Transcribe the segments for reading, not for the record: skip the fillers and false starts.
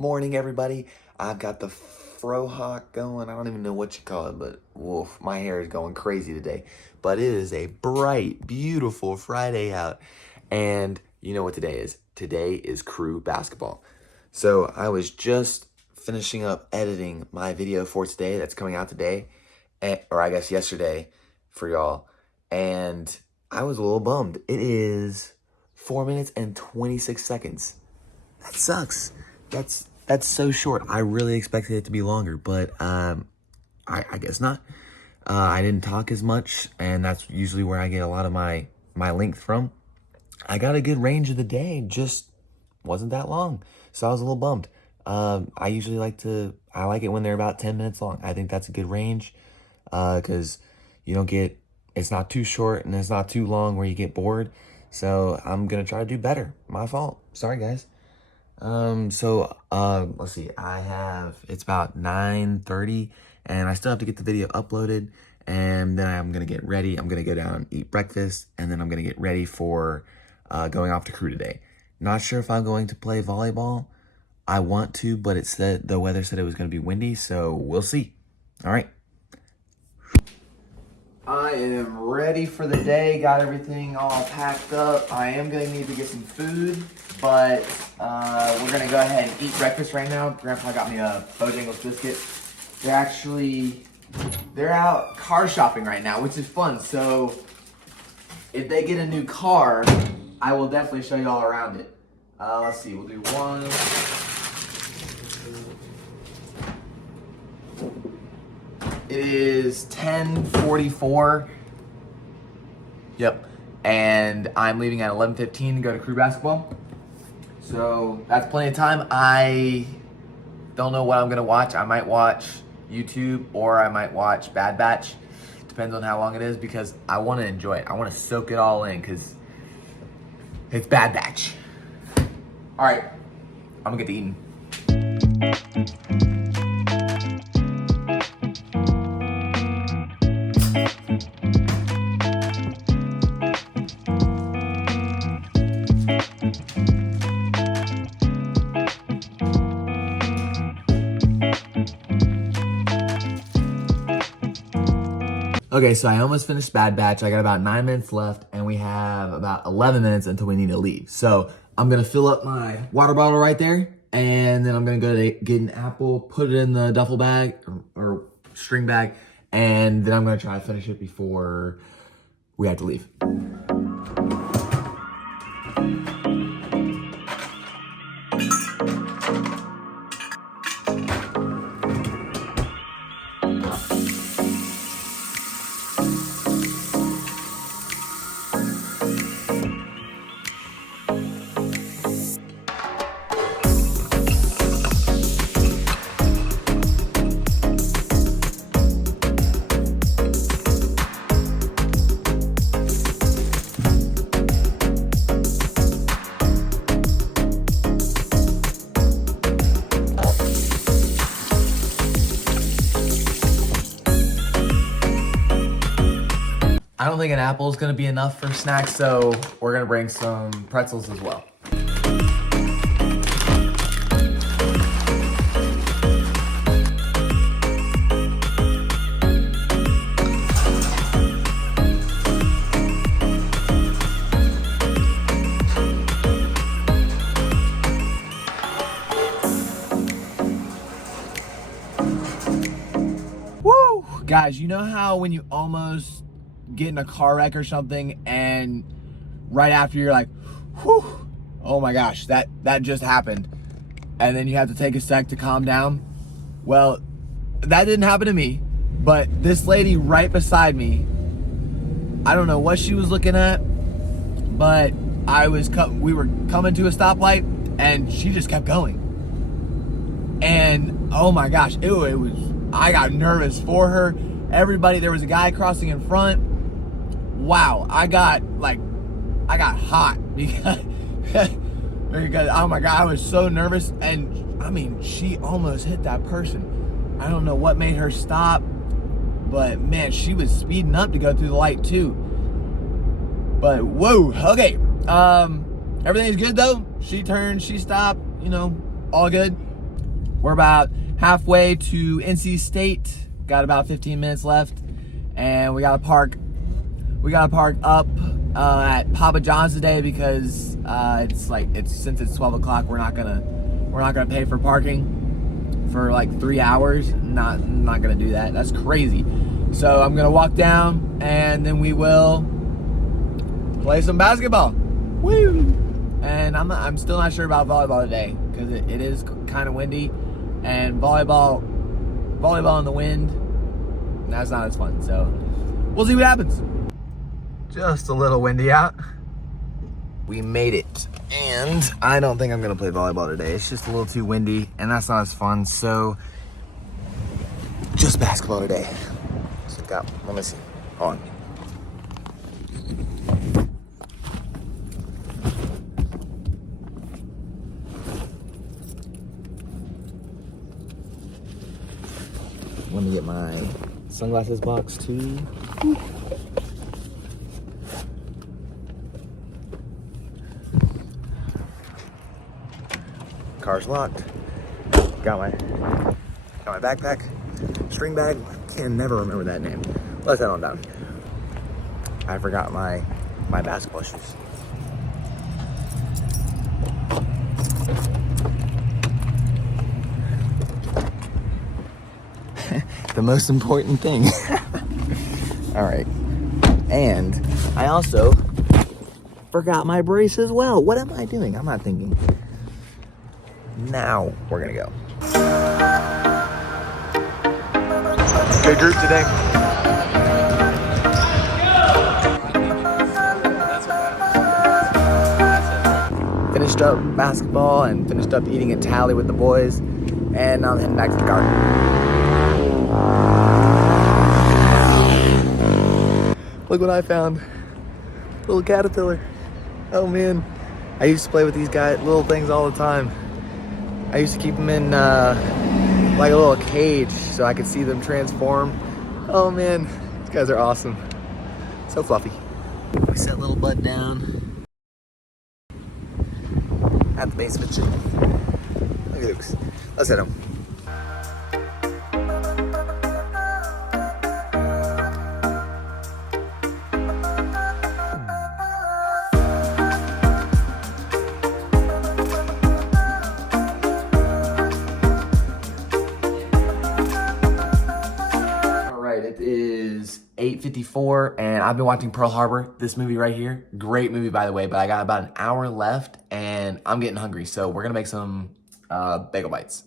Morning, everybody. I've got the frohawk going. I don't even know what you call it, but woof, my hair is going crazy today. But it is a bright, beautiful Friday out. And you know what today is? Today is crew basketball. So I was just finishing up editing my video for today that's coming out today, or I guess yesterday for y'all. And I was a little bummed. It is 4 minutes and 26 seconds. That sucks. That's so short. I really expected it to be longer, but I guess not. I didn't talk as much, and that's usually where I get a lot of my length from. I got a good range of the day, just wasn't that long, so I was a little bummed. I usually I like it when they're about 10 minutes long. I think that's a good range, because it's not too short and it's not too long where you get bored. So I'm gonna try to do better. My fault. Sorry, guys. Let's see, it's about 9:30 and I still have to get the video uploaded, and then I'm going to get ready. I'm going to go down and eat breakfast, and then I'm going to get ready for, going off to crew today. Not sure if I'm going to play volleyball. I want to, but the weather said it was going to be windy, so we'll see. All right. I am ready for the day, got everything all packed up. I am gonna need to get some food, but we're gonna go ahead and eat breakfast right now. Grandpa got me a Bojangles biscuit. They're out car shopping right now, which is fun. So if they get a new car, I will definitely show you all around it. Let's see, we'll do one. It is 10:44. Yep. And I'm leaving at 11:15 to go to crew basketball. So that's plenty of time. I don't know what I'm going to watch. I might watch YouTube or I might watch Bad Batch. Depends on how long it is, because I want to enjoy it. I want to soak it all in because it's Bad Batch. All right. I'm going to get to eating. Okay, so I almost finished Bad Batch. I got about 9 minutes left, and we have about 11 minutes until we need to leave. So I'm gonna fill up my water bottle right there, and then I'm gonna go to get an apple, put it in the duffel bag or string bag, and then I'm gonna try to finish it before we have to leave. I don't think an apple is going to be enough for snacks, so we're going to bring some pretzels as well. Woo! Guys, you know how when you almost get in a car wreck or something, and right after you're like, whew, oh my gosh, that just happened, and then you have to take a sec to calm down? Well, that didn't happen to me, but this lady right beside me, I don't know what she was looking at, but we were coming to a stoplight and she just kept going, and oh my gosh, I got nervous for her. Everybody, there was a guy crossing in front. Wow, I got hot because oh my God, I was so nervous, and I mean, she almost hit that person. I don't know what made her stop, but man, she was speeding up to go through the light too. But whoa, okay. Everything's good though. She turned, she stopped, all good. We're about halfway to NC State. Got about 15 minutes left, and we gotta park. We gotta park up at Papa John's today because since it's 12 o'clock, we're not gonna pay for parking for like 3 hours. Not gonna do that. That's crazy. So I'm gonna walk down, and then we will play some basketball. Woo! And I'm still not sure about volleyball today because it is kind of windy, and volleyball in the wind, that's not as fun. So we'll see what happens. Just a little windy out. We made it, and I don't think I'm gonna play volleyball today. It's just a little too windy, and that's not as fun. So just basketball today. So let me see. Hold on. Let me get my sunglasses box too. Car's locked. Got my backpack, string bag. Can never remember that name. Let's head on down. I forgot my basketball shoes. The most important thing. All right. And I also forgot my brace as well. What am I doing? I'm not thinking. Now we're gonna go. Good group today. Finished up basketball and finished up eating at Tally with the boys. And now I'm heading back to the car. Look what I found. Little caterpillar. Oh man. I used to play with these little things all the time. I used to keep them in like a little cage so I could see them transform. Oh man, these guys are awesome. So fluffy. We set little bud down at the base of a tree. Look at Luke's. Let's head home. It is 8:54 and I've been watching Pearl Harbor, this movie right here. Great movie, by the way, but I got about an hour left and I'm getting hungry. So we're gonna make some bagel bites.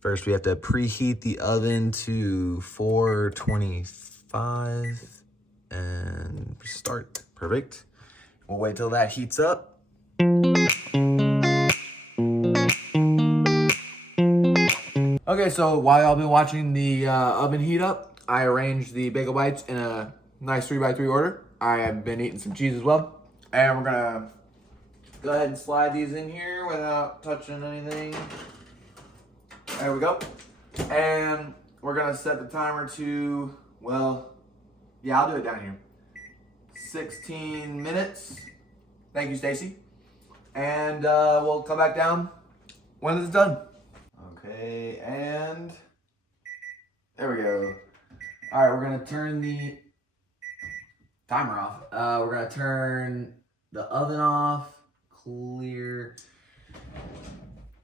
First, we have to preheat the oven to 425 and start. Perfect. We'll wait till that heats up. Okay, so while y'all been watching the oven heat up, I arranged the bagel bites in a nice 3x3 order. I have been eating some cheese as well. And we're gonna go ahead and slide these in here without touching anything. There we go. And we're gonna set the timer to, well, yeah, I'll do it down here. 16 minutes. Thank you, Stacy. And we'll come back down when it's done. Okay, and there we go. All right, we're gonna turn the timer off. We're gonna turn the oven off, clear.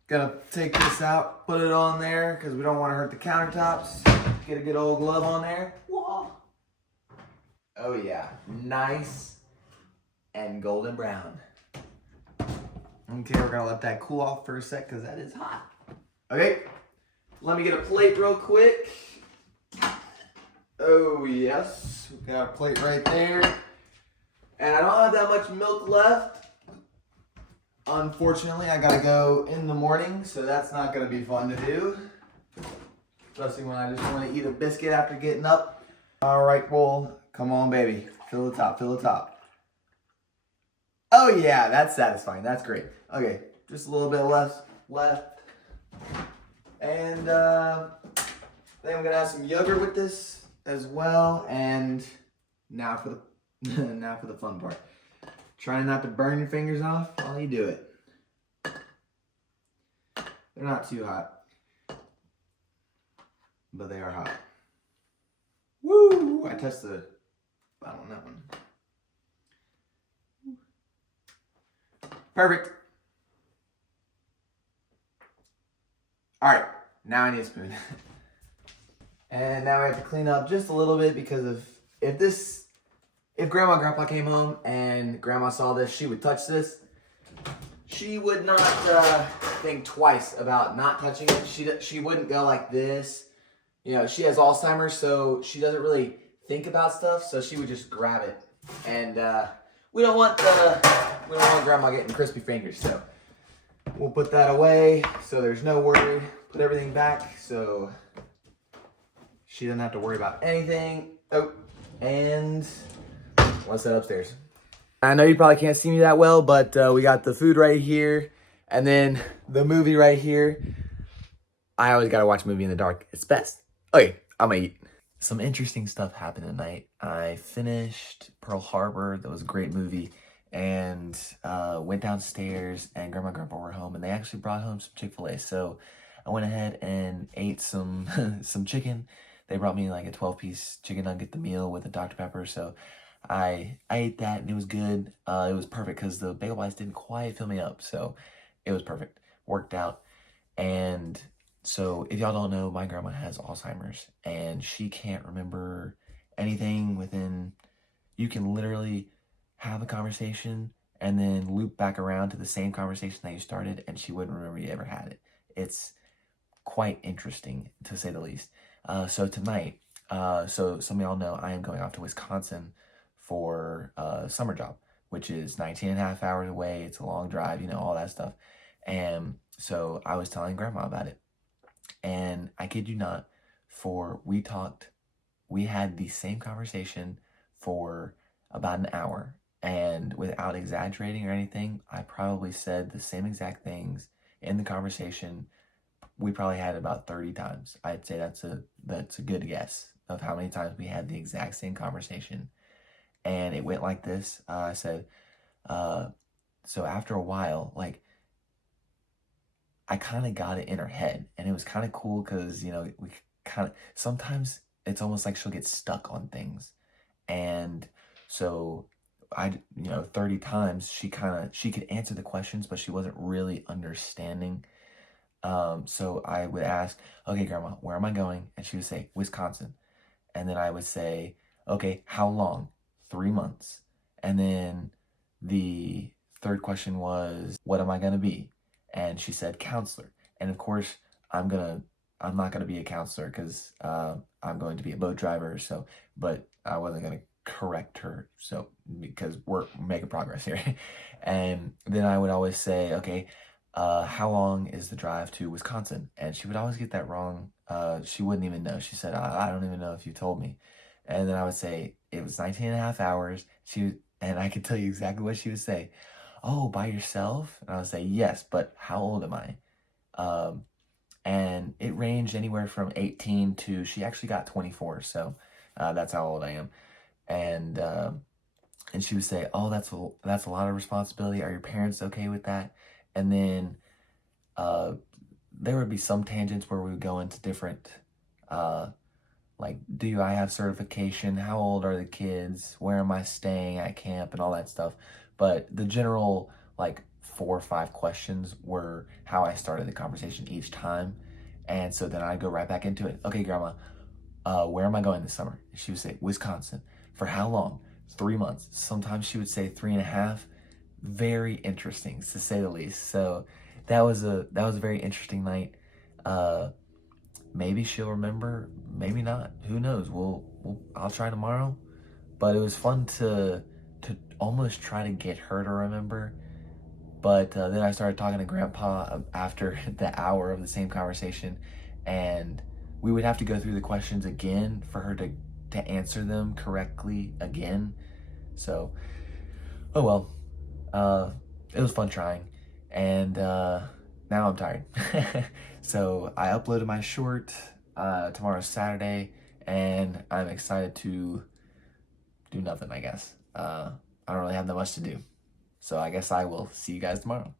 Gonna take this out, put it on there, because we don't wanna hurt the countertops. Get a good old glove on there. Whoa. Oh yeah, nice and golden brown. Okay, we're gonna let that cool off for a sec, because that is hot. Okay, let me get a plate real quick. Oh yes, we got a plate right there. And I don't have that much milk left. Unfortunately, I gotta go in the morning, so that's not gonna be fun to do. Especially when I just wanna eat a biscuit after getting up. All right, well, come on baby, fill the top, fill the top. Oh yeah, that's satisfying, that's great. Okay, just a little bit left. And then I'm gonna have some yogurt with this as well. And now for the now for the fun part. Trying not to burn your fingers off while you do it. They're not too hot. but they are hot. Woo! I touched the bottom on that one. Perfect. All right, now I need a spoon. And now I have to clean up just a little bit because if Grandma and Grandpa came home and Grandma saw this, she would touch this. She would not think twice about not touching it. She wouldn't go like this. You know, she has Alzheimer's, so she doesn't really think about stuff. So she would just grab it, and we don't want Grandma getting crispy fingers. So we'll put that away so there's no worry. Put everything back so she doesn't have to worry about anything. Oh, and let's head upstairs. I know you probably can't see me that well, but we got the food right here, and then the movie right here. I always gotta watch a movie in the dark. It's best. Okay, I'm gonna eat. Some interesting stuff happened tonight. I finished Pearl Harbor. That was a great movie. And went downstairs, and Grandma and Grandpa were home, and they actually brought home some Chick-fil-A. So I went ahead and ate some some chicken. They brought me like a 12-piece chicken nugget, the meal with a Dr. Pepper. So I ate that, and it was good. It was perfect because the Bagel Bites didn't quite fill me up. So it was perfect. Worked out. And so if y'all don't know, my grandma has Alzheimer's, and she can't remember anything within, you can literally have a conversation and then loop back around to the same conversation that you started, and she wouldn't remember you ever had it. It's quite interesting, to say the least. So tonight, so some of y'all know I am going off to Wisconsin for a summer job, which is 19 and a half hours away. It's a long drive, you know, all that stuff. And so I was telling Grandma about it. And I kid you not, we had the same conversation for about an hour. And without exaggerating or anything, I probably said the same exact things in the conversation. We probably had about 30 times. I'd say that's a good guess of how many times we had the exact same conversation. And it went like this. I said, so after a while, like, I kind of got it in her head, and it was kind of cool because, you know, we kind of, sometimes it's almost like she'll get stuck on things. And so 30 times she could answer the questions, but she wasn't really understanding. So I would ask, okay, Grandma, where am I going? And she would say, Wisconsin. And then I would say, okay, how long? 3 months. And then the third question was, what am I going to be? And she said counselor. And of course, I'm not gonna be a counselor because I'm going to be a boat driver. So, but I wasn't gonna correct her. So because we're making progress here. And then I would always say, okay, how long is the drive to Wisconsin? And she would always get that wrong. She wouldn't even know. She said, I don't even know if you told me. And then I would say it was 19 and a half hours. And I could tell you exactly what she would say. Oh, by yourself? And I would say, yes, but how old am I? And it ranged anywhere from 18 to, she actually got 24, so that's how old I am. And she would say, oh, that's a lot of responsibility. Are your parents okay with that? And then there would be some tangents where we would go into different, like, do I have certification? How old are the kids? Where am I staying at camp and all that stuff? But the general, like, 4 or 5 questions were how I started the conversation each time. And so then I'd go right back into it. Okay, Grandma, where am I going this summer? She would say, Wisconsin. For how long? 3 months. Sometimes she would say 3.5. Very interesting, to say the least. So that was a very interesting night. Maybe she'll remember, maybe not. Who knows? I'll try tomorrow. But it was fun to almost try to get her to remember. But then I started talking to Grandpa after the hour of the same conversation, and we would have to go through the questions again for her to answer them correctly again. So, oh well, it was fun trying, and now I'm tired. So I uploaded my short. Tomorrow's Saturday, and I'm excited to do nothing, I guess. I don't really have that much to do. So I guess I will see you guys tomorrow.